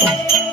Oh,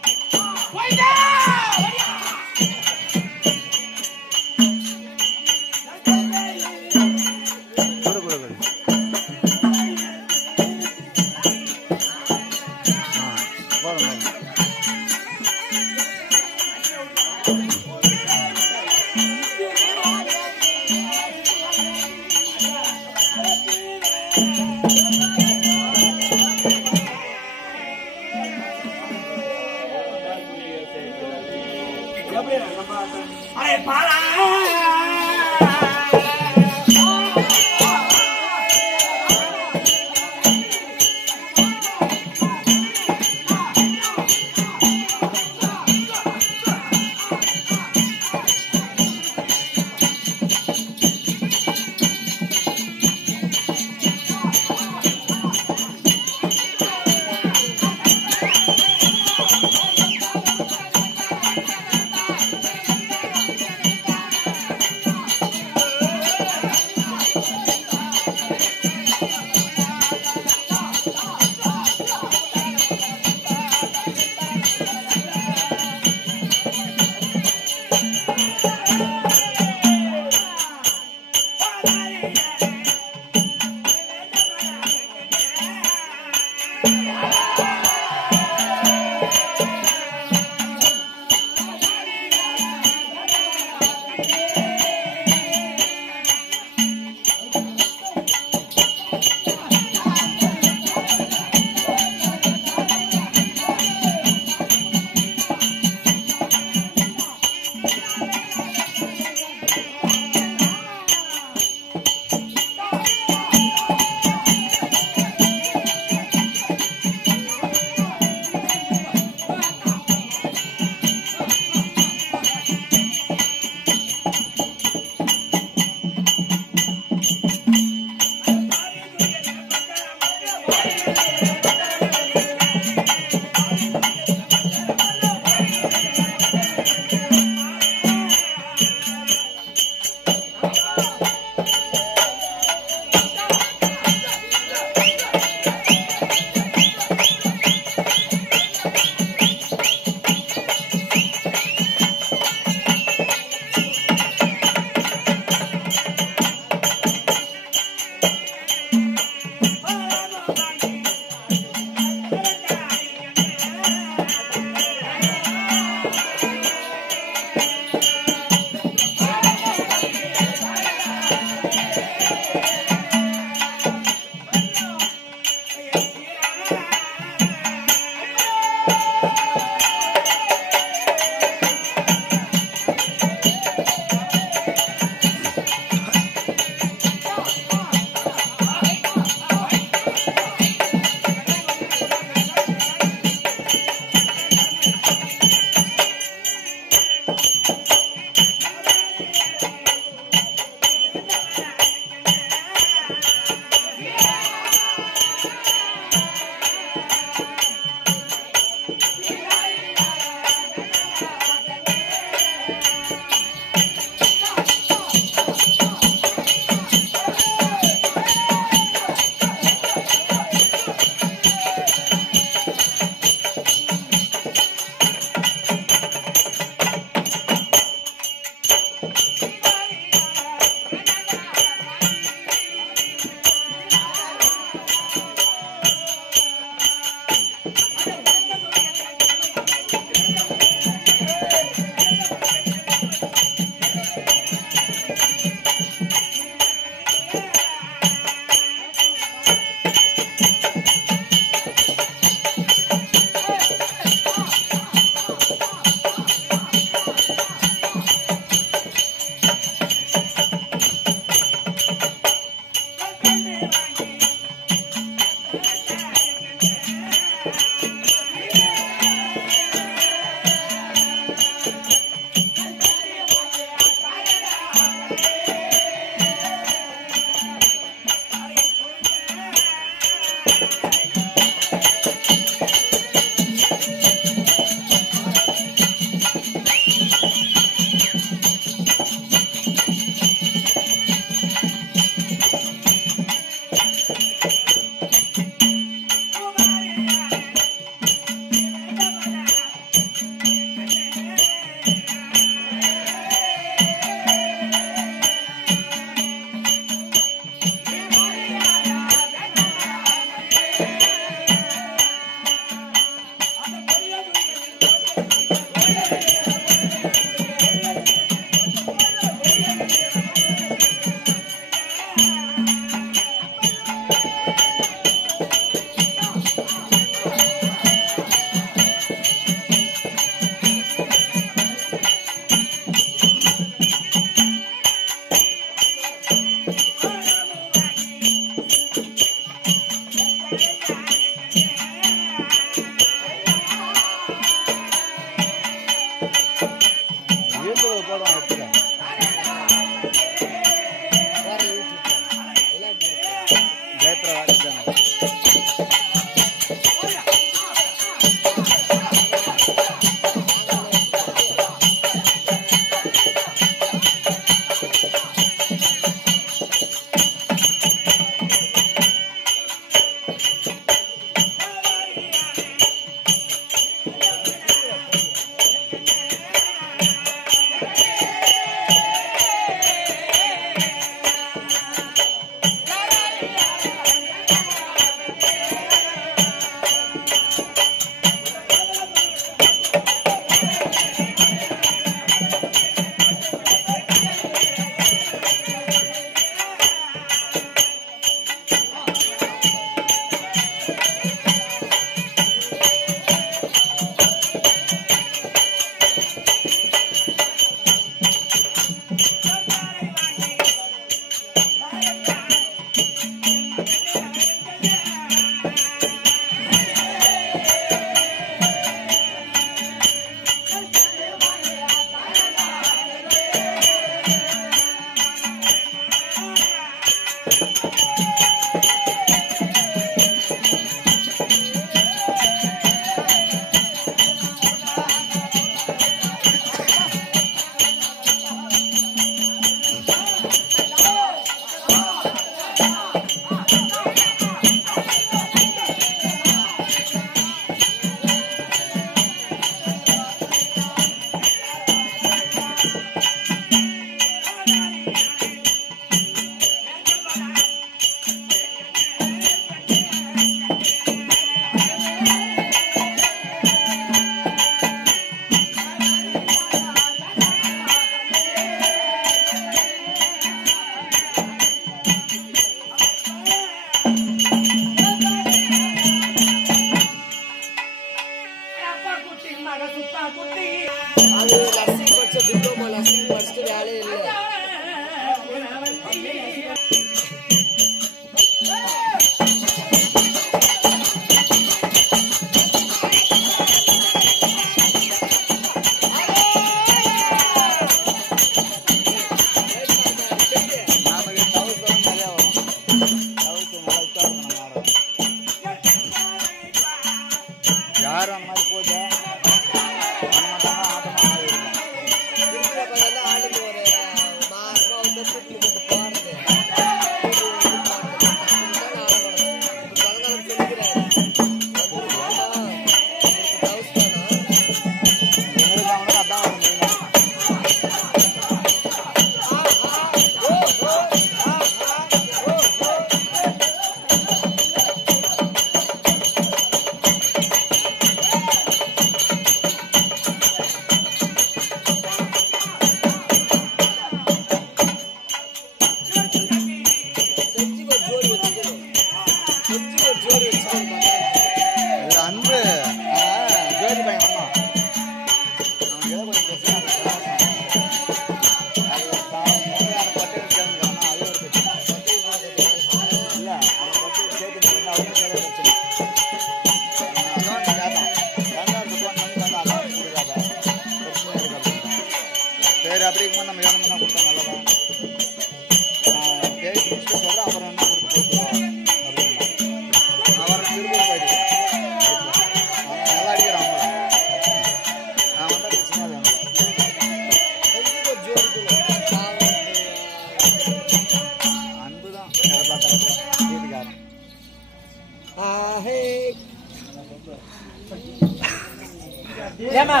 ஏமா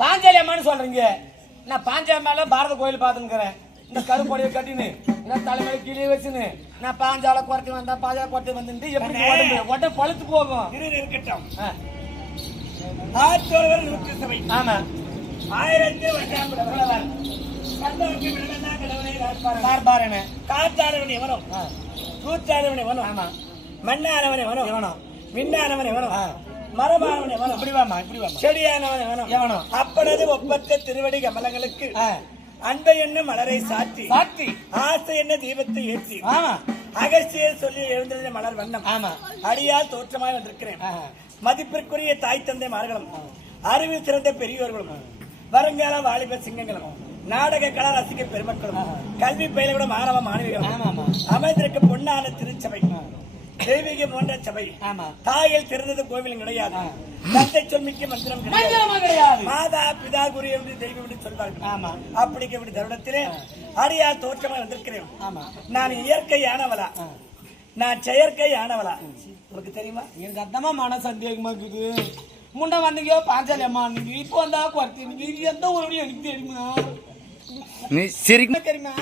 பாஞ்சாலி அம்மான்னு சொல்றீங்க? நான் பாஞ்சாலி மேல பாரத கோயில் பாத்துக்கிறேன். இந்த கருப்பொடியை கட்டினு தலைமையில கீழே வச்சுன்னு நான் பாஞ்சால குறைச்சி வந்தா பாஞ்சால குறைச்சி வந்து எப்படி உடம்பு பழுத்து போகும். இருக்கட்டும். ஆமா 1000 வருஷம் காத்தாரவனை வரும், கூத்தாரவனை வரும், மண்ணானவனை வரும், விண்ணானவனை வரும், மரமானவனை வரும், இப்படி வாமா இப்படி வாமா, செடியானவனை வரும். அப்பொழுது ஒப்பற்ற திருவடி கமலங்களுக்கு அன்பை என்ன மலரை சாத்தி சாத்தி ஆசை என்ன தீபத்தை ஏற்றி அகசியர் சொல்லி எழுந்திருந்த மலர் வண்ணம் அடியால் தோற்றமாய் வந்திருக்கிறேன். மதிப்பிற்குரிய தாய் தந்தை மார்களும் அறிவில் சிறந்த பெரியோர்களும் வருங்கால வாலிப சிங்கங்களும் நாடக கலா ரசிக பெருமக்களும் கல்வி பயிலோட மாணவ மாணவிகளும் அமைந்திருக்க பொன்னான திருச்சபை தெய்வீக போன்ற சபை. தாயில் திறந்தது கோவிலும் கிடையாது, தந்தை சொல்மிக்க மந்திரம் கிடையாது, மாதா பிதா குரு என்று தெய்வம் என்று சொல்வார்கள். அப்படிங்கிற தருணத்திலே அடியா தோற்றமாக வந்திருக்கிறேன். நான் இயற்கையானவளா நான் செயற்கையானவளா உனக்கு தெரியுமா? எனக்கு அத்தமா மன சந்தேகமா இருக்குது. முன்ன வந்தீங்க பாஞ்சாலி அம்மா, இப்போ வந்தா குறைச்சி எந்த ஊரு எனக்கு தெரியுமா? நீ சரி தெரியுமா?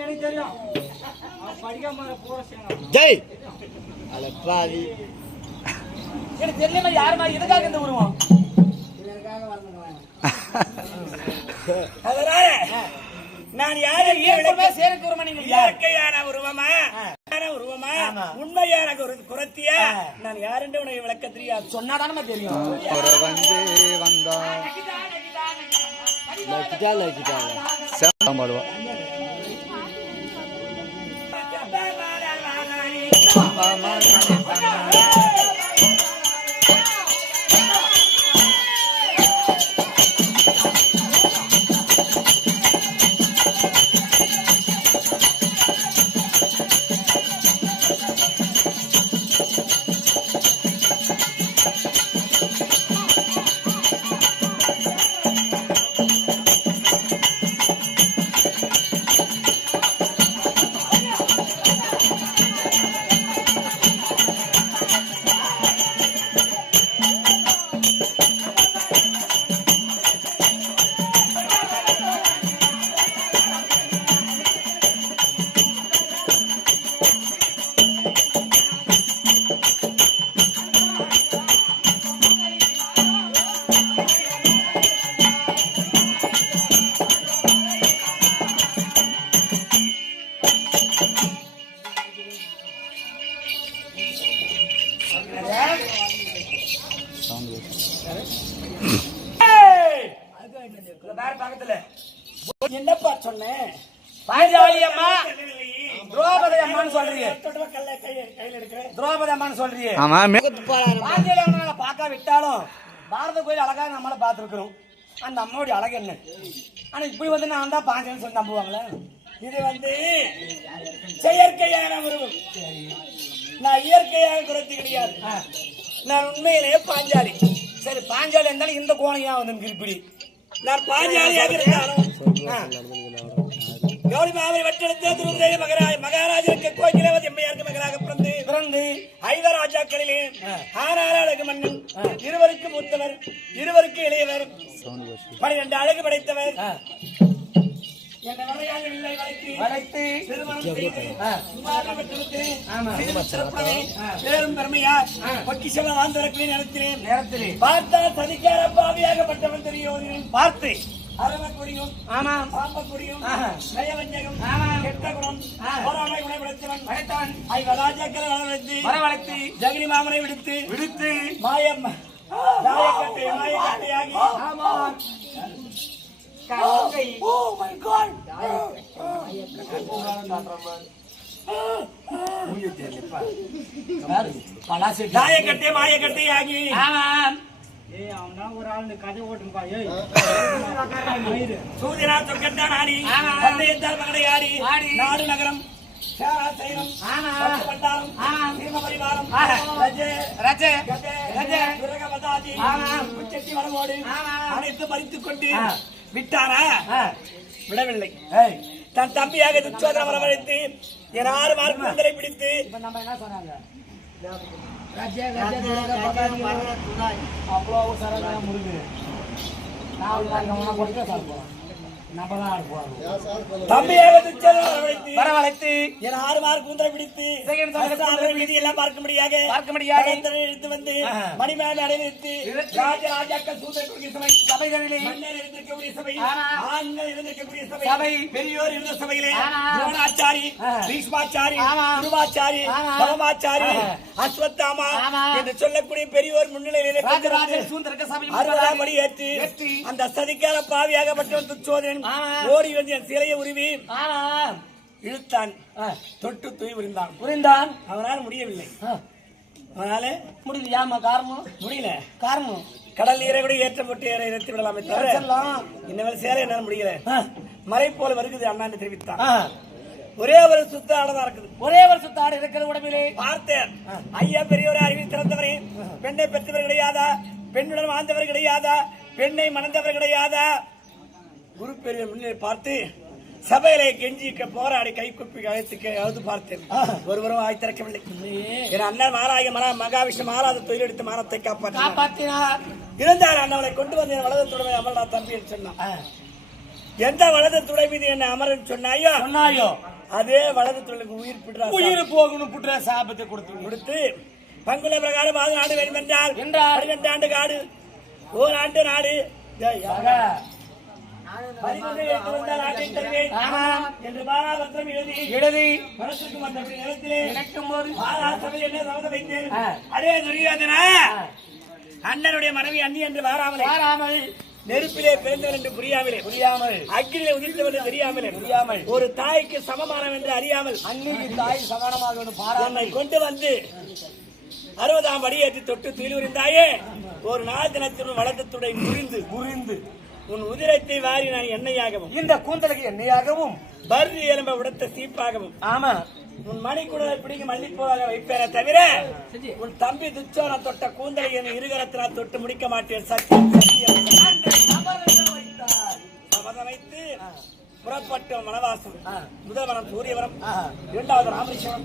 எனக்கு தெரியும். ஜெய் அலப்பாவி எனக்கு தெரியல யாருமா எதுக்காக இந்த உருவம்? அதனால நான் யாரும் சேருக்கு உருவம். நீங்க இயற்கையான உருவமா உருவமா உண்மையான குரத்தியா நான் யாருன்னு உனக்கு விளக்க தெரியாது. சொன்னாதானமா தெரியும். வந்தா பாடுவா என்னப்பா சொன்னேன்? பாஞ்சாலி அம்மா திரௌபதி அம்மான்னு சொல்றீங்க. திரௌபதி அம்மான்னு சொல்றீங்க. பாஞ்சாலி அம்மா பார்க்க விட்டாலும் பாரத கோயில் அழகாக நம்மள பார்த்துருக்கிறோம். அந்த அம்மாவுடைய அழகு என்ன? ஆனா இப்படி வந்து நான் தான் பாஞ்சாலி சொல்லி நம்புவாங்களே? இது செயற்கையான உருவம். நான் இயற்கையாக குறைச்சி கிடையாது. நான் உண்மையிலேயே பாஞ்சாலி. சரி, பாஞ்சாலி இருந்தாலும் இந்த கோணையா வந்து இப்படி நான் பாஞ்சாலியாக இருந்தாலும் கௌரி மாவரி வட்டெடுத்து மகாராஜருக்கு கோயிலேவது எம்மையாருக்கு மகளாக பிறந்து 5 ராஜாக்களிலே 6 அழகு மன்னன், 2 மூத்தவர், 2 இளையவர், 12 அழகு படைத்தவர். என்னை விளையாடவில்லை வளைத்து திருமணம் செய்து பேரும் பெருமையா பொக்கிஷமா வாழ்ந்திருக்கிறேன் நேரத்திலே பார்த்தா சதிக்கார பாவியாகப்பட்டவன் தெரியும். பார்த்து அரவக்குடியும் பாம்பக்குடியும் நயவஞ்சகம் கெட்ட குணம் போராமை உணவடைத்தவன் படைத்தவன் 5 ராஜாக்களை வரவழைத்து ஜெகனி மாமனை விடுத்து மாயம் மாயக்கட்டையாகி மாயக்கட்டை ஆகி ஒரு ஆள் கதை ஓட்டுப்பா. சூரியனா சொற்கத்தான் ஆடி தந்தையத்தால் மகனை ஆடி நாடு நகரம் பண்டாரம் பரிவாரம் பாதி உச்சட்டி வரவோடு அனைத்து மறித்துக் கொண்டு விட்டாரா? விடவில்லை. தன் தம்பியாக துச்சோதனை வரவழைத்து என் 6 மார்க் கூந்தலை பிடித்து நம்ம என்ன சொன்னாங்க? தம்பியாக துச்சோதனை வரவழைத்து என் 6 மார்க் கூந்தலை பிடித்து எல்லாம் பார்க்க முடியாது எடுத்து வந்து மணிமேல அடைவித்து ராஜாக்கள் சூதக்கூடிய சபை சபைகளிலே மன்னர் இருந்திருக்கக்கூடிய சபை ஆண்கள் இருந்திருக்கக்கூடிய சபை பெரியோர் இருந்த சபையிலே துரோணாச்சாரி பீஷ்மாச்சாரி குருவாச்சாரி பரமாச்சாரி அஸ்வத்தாமா என்று சொல்லக்கூடிய பெரியோர் முன்னிலையிலே அறுபதாம் ஏற்று அந்த சதிக்கார பாவியாகப்பட்ட துச்சோதனன் ஓடி வந்து என் சிலையை உருவி இழுத்தான். தொட்டு தூய் உரிந்தான். அவனால் முடியவில்லை. அதனால முடியல. ஏமா காரணம்? முடியல. காரணம் கடல் நீரை கூட ஏற்றப்பட்டு இறைத்து விடலாமே தவிர இன்னும் சேலை என்னால் முடியல. மலை போல வருகிறது அண்ணாண்டு தெரிவித்தான். ஒரே ஒரு சுத்த ஆடதான் இருக்குது. ஒரே ஒரு சுத்த ஆடு இருக்கிற உடம்பிலே பார்த்தேன். ஐயா பெரியவரை அறிவில் திறந்தவரே, பெண்ணை பெற்றவர் கிடையாதா? பெண்ணுடன் வாழ்ந்தவர் கிடையாதா? பெண்ணை மணந்தவர் கிடையாதா? குரு பெரியவர் முன்னிலை பார்த்து சபையிலே கெஞ்சிக்க போராடி கை குப்பி அழைத்து பார்த்தேன். ஒருவரும் ஆய் திறக்கவில்லை. என் அண்ணன் மாறாய மகாவிஷ்ணு மாறாத தொழில் எடுத்து மானத்தை காப்பாற்றினார். இருந்தார். அண்ணவனை கொண்டு வந்து என் வலது துணை அமர்னா தம்பி சொன்னான். எந்த வலது துணை மீது என்ன அமரன் சொன்னாயோ அதே வலது துணைக்கு உயிர் போகணும் புற்ற சாபத்தை கொடுத்து பங்குல பிரகாரம் நாடு வேண்டும் என்றால் 12 ஆண்டு காடு ஓராண்டு நாடு என்று பாராபத்திரம் எழுதி மனசுக்கு வந்த நேரத்திலே வைத்தேன். அதே துரியோதனா அண்ணனுடைய மனைவி அண்ணி என்று வாராமல் நெருப்பிலே பிறந்தவர் என்று புரியாமல் அக்கிலே உதிர்ந்தவர் என்று தெரியாமல் ஒரு தாய்க்கு சமமானம் என்று அறியாமல் அன்னைக்கு தாய் சமானமாக பாராமை கொண்டு வந்து 60ஆம் அடியேற்றி தொட்டு துயிலுரிந்தாயே. ஒரு நாள் தினத்தினும் வளர்த்தத்துடன் முறிந்து உன் உதிரத்தை வாரி நான் எண்ணெயாகவும் இந்த கூந்தலுக்கு எண்ணெயாகவும் பர்ரி எலும்ப உடத்த சீப்பாகவும் ஆமா உன் மணிக்குடலை பிடிக்கும் மல்லிப்பூவாக வைப்பேன தவிர உன் தம்பி துச்சோன தொட்ட கூந்தலை என் இருகரத்தினால் தொட்டு முடிக்க மாட்டேன். சத்தியம் சபதம் வைத்து புறப்பட்டோம். வனவாசம். முதல்வனம் சூரியவரம், 2வது ராமேஸ்வரம்,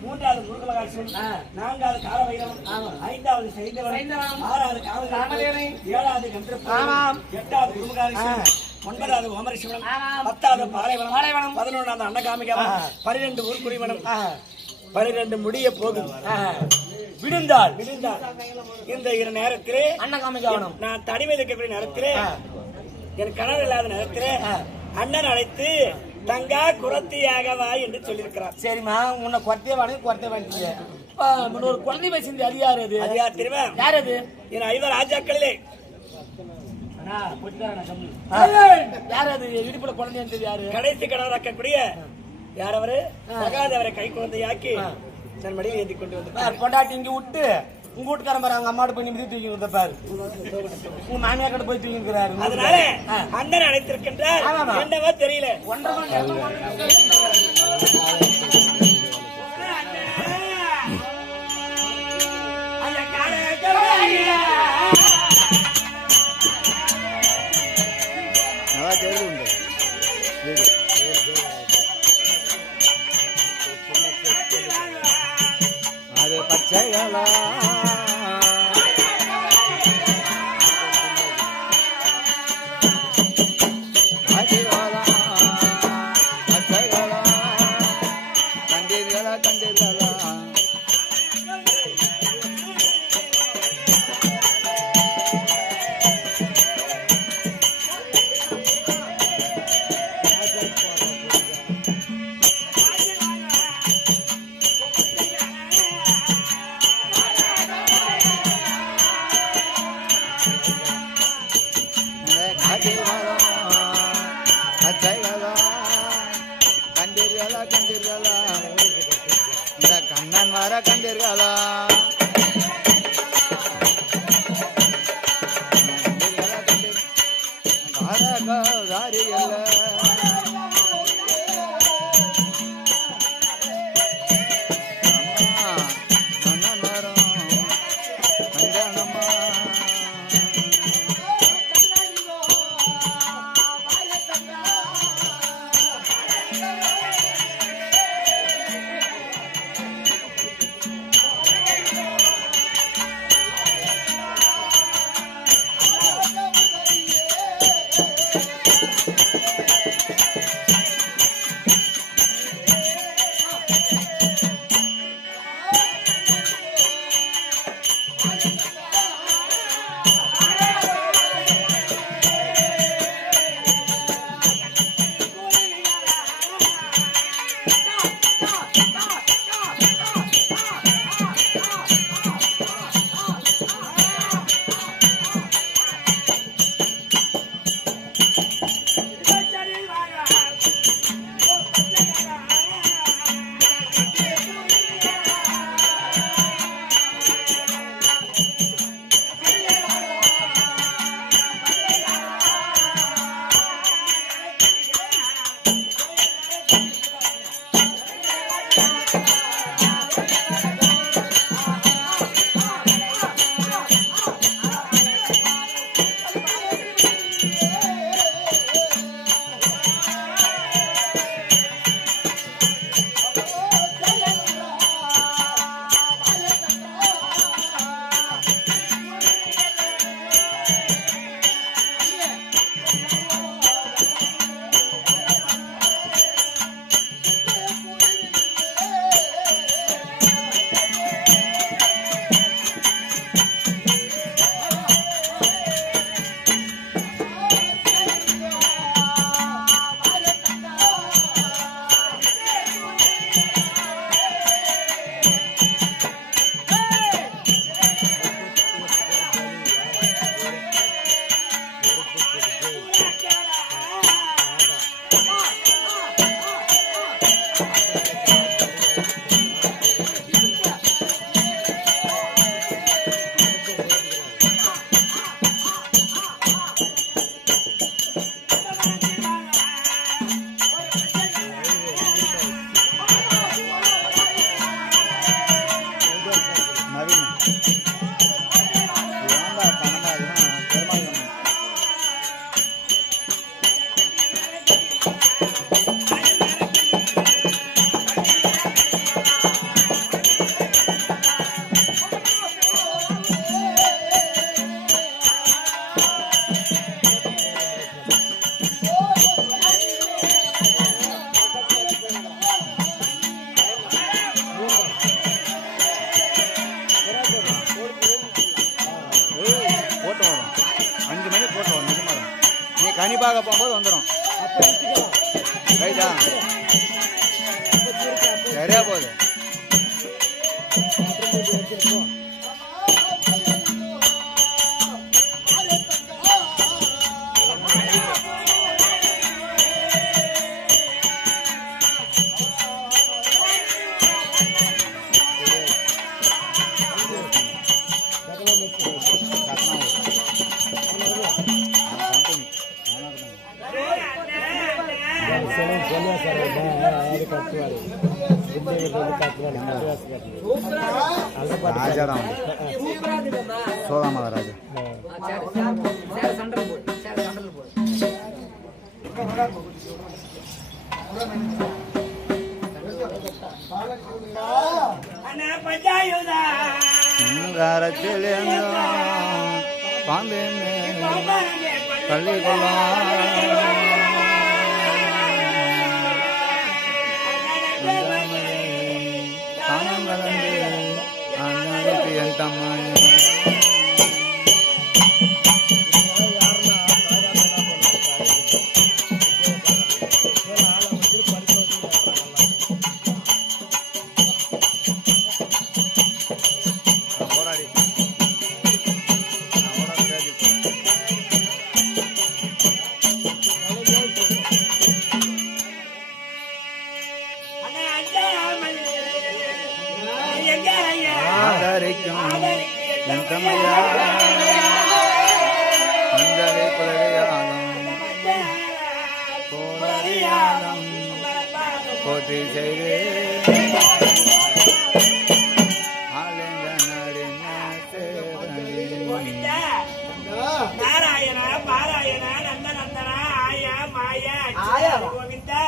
3வது முருகமகாட்சியம், 4வது காலபைரவம், 5வது சைந்தவரம், 6வது காமதேவனை, 7வது கந்திரபுரம், 8வது குருமகாட்சியம், 9வது ஓமரேஸ்வரம், 10வது பாலைவனம், 11வது அன்னகாமிகவனம், 12 ஊர்குறிவனம், 12 முடிய போகும். விடுந்தாள். இந்த 2 நேரத்திலே அன்னகாமிகவனம் நான் தனிமையில் இருக்கக்கூடிய நேரத்திலே என் கணவர் இல்லாத நேரத்திலே அண்ணன் அழைத்து தங்கா குரத்தியாக வா என்று சொல்லியிருக்கிறார். சரிம்மா, உன்னை குறத்தே வாங்கிட்டு ஒரு குழந்தை பேசிந்து அது யாரு? அது யார் தெரியுமா? யார் அது? என் 5 ராஜாக்களிலே யார் அது? இடுப்புல குழந்தை யாரு? கடைசி கணவராக்கக்கூடிய யார் அவரு? சகாதேவரை கை குழந்தையாக்கி தன் மடியில் ஏற்றி கொண்டு வந்து பொண்டாட்டி இங்க விட்டு உங்க வீட்டுக்காரன் பாரு அவங்க அம்மாட்டு போய் நிமிதி தூக்கி கொடுத்த பாரு. உங்க மாமியார் கிட்ட போய் தூக்கிக்கிறாரு. அதனால அண்ணன் அழைத்திருக்கின்றார். என்னவோ தெரியல. அது பச்சைகளா கண்டீர்களா இந்த கண்ணன் வர கண்டீர்களா கண்ணன் வரும் கனி பார்க்க போகும்போது வந்துடும். ரைட்டா சரியா போகுது. ராஜாடா சோதாமத ராஜா சிங்காரத்தில் பாம்பே பள்ளிக்குளம் போற்றி செய்து நாராயண பாராயண நந்தநந்தன ஆயா மாயா கோவிந்தா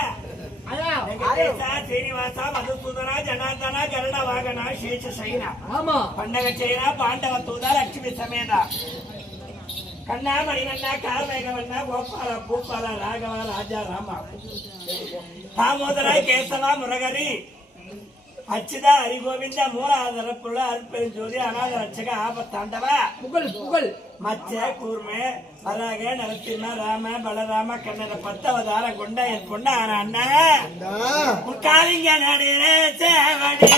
శ్రీనివాస మధుసూదన జనార్దన గరుడ వాగన శేష శయన పండగ చేయన పాండవ తూద లక్ష్మి సమేత కన్నా మణివన్న కార్మేఘవన్న గోపాల భూపాల రాఘవ రాజా రామ దామోదర కేశవ మురగరి அச்சுதா ஹரிகோவிந்த மூலாதார புள்ள அற்பெருஞ்சோதி அநாத ரட்சக ஆபத்தாண்டவ புகழ் மச்ச கூர்மை வராக நரசிம்ம ராம பலராம கண்ணன 10 அவதாரம் கொண்ட என் பொண்ணான அண்ணா காலிங்க நடுரே சேவடி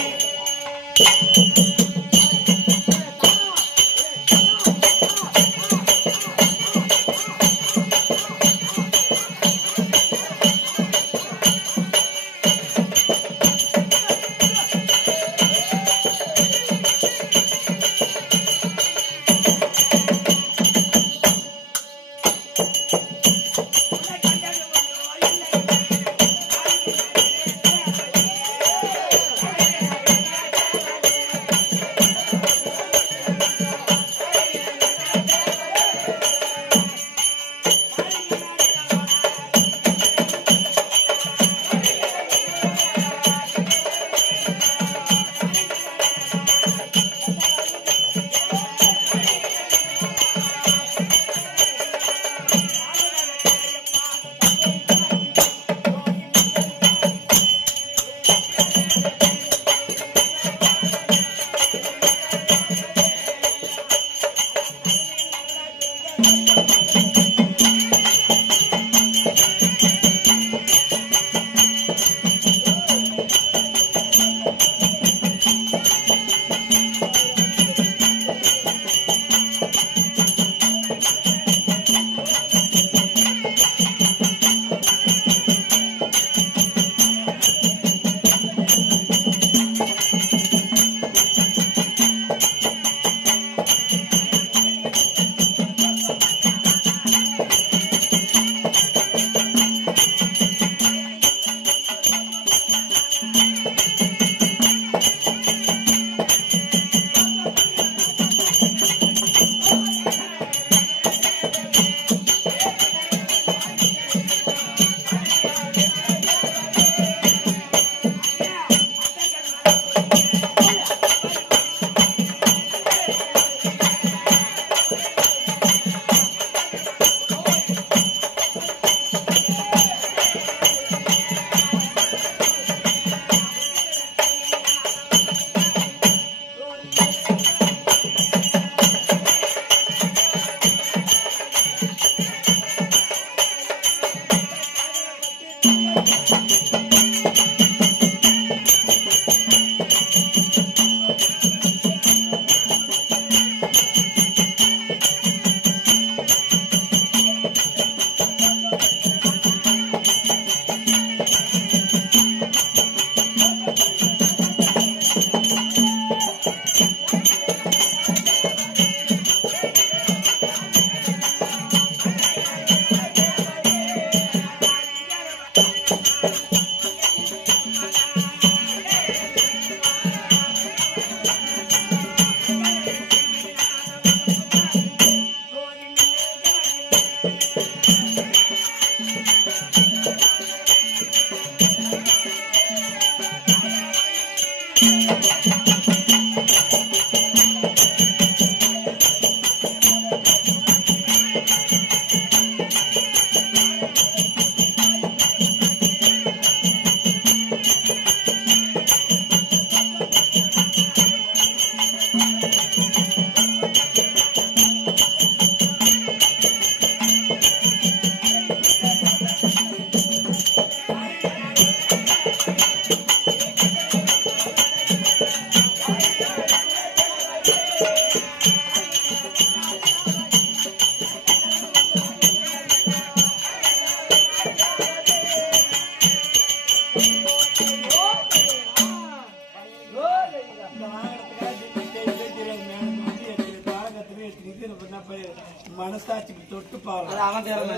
மனசாட்சிக்கு தொட்டு பாரு அவன் திறமை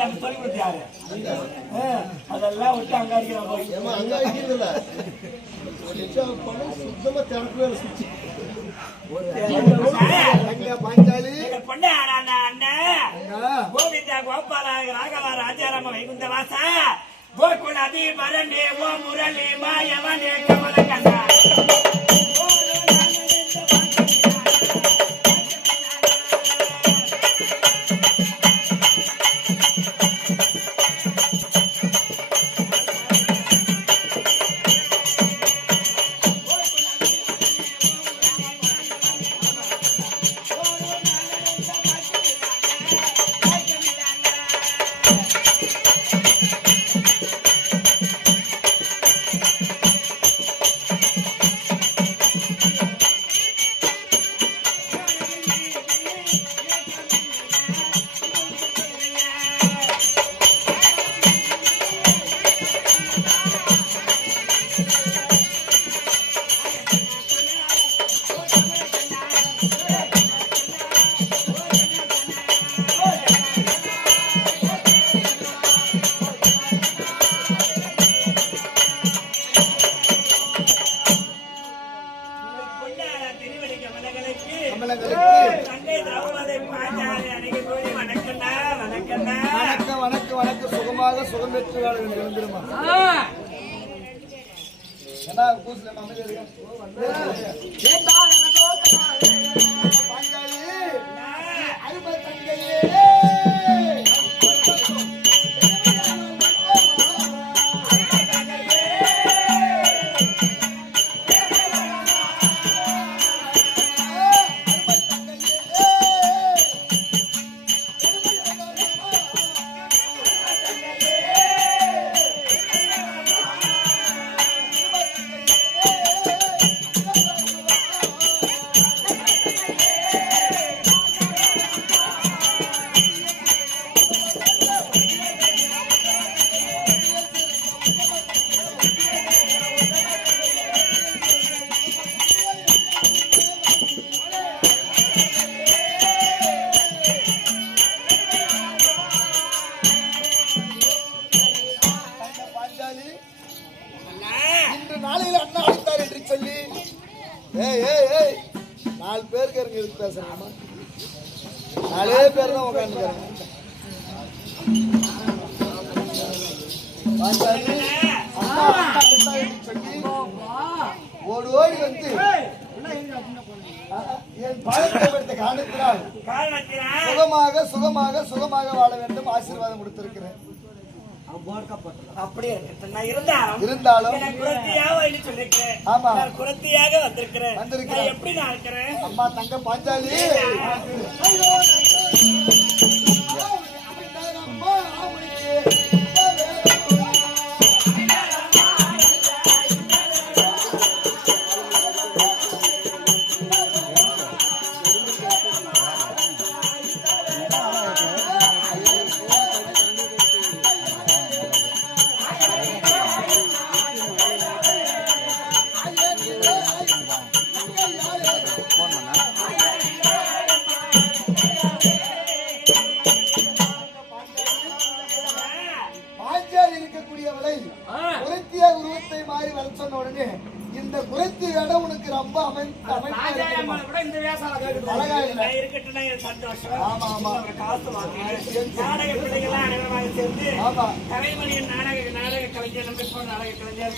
நம்ம சொல்லி கொடுத்து யாரு அதெல்லாம் விட்டு அங்க அடிக்கிறான் போய் அங்க அடிக்கிறதுல சுத்தமா திறக்கவே கோவிந்தா கோபால ராகவா ராஜாராம வைகுந்த வாசா கோகுல அதி மரணே ஓ முரளி மாயவனே கமல கண்ணா தங்கை திரௌபதி பாஞ்சாலி அன்னைக்கு கூடி வணக்கம்டா வணக்கம்டா. வணக்கம் வணக்கம் வணக்கம். சுகமாக சுகம் பெற்று வாழ வேண்டும். எழுந்திருமா. என்ன கூசுல அமைதியா இருக்க? பாஞ்சாலி அருமை தங்கையே. இன்று நாளையில் அண்ணா அழைத்தார் என்று சொல்லி ஏய் 4 பேருக்கு இருங்க. எதுக்கு பேசுறேன்? 4 பேர் தான் உட்காந்துக்கிறாங்க. அண்ணா அழைத்தார் என்று சொல்லி ஓடி ஓடி வந்து என் பழத்தை எடுத்த காரணத்தினால் சுகமாக சுகமாக சுகமாக வாழ வேண்டும் ஆசீர்வாதம் கொடுத்திருக்கிறேன். அப்படியே இருக்கட்டும். நான் இருந்தாலும் எனக்கு குரத்தியாக சொல்லிருக்கிறேன். ஆமா, நான் குரத்தியாக வந்திருக்கிறேன். வந்திருக்கிறேன். எப்படி நான் இருக்கிறேன்? அம்மா தங்க பாஞ்சாலி இருக்கக்கூடியவளை குறைத்திய உருவத்தை மாறி வர சொன்ன உடனே இந்த குறைத்திய இடம் உனக்கு ரொம்ப இருக்கட்டும். சந்தோஷம். ஆமா ஆமா. காசு வாங்க நாடக பிள்ளைகள் அனைவரும் சேர்ந்து தலைமணியின் நாடக கலைஞர் நாடக கலைஞர்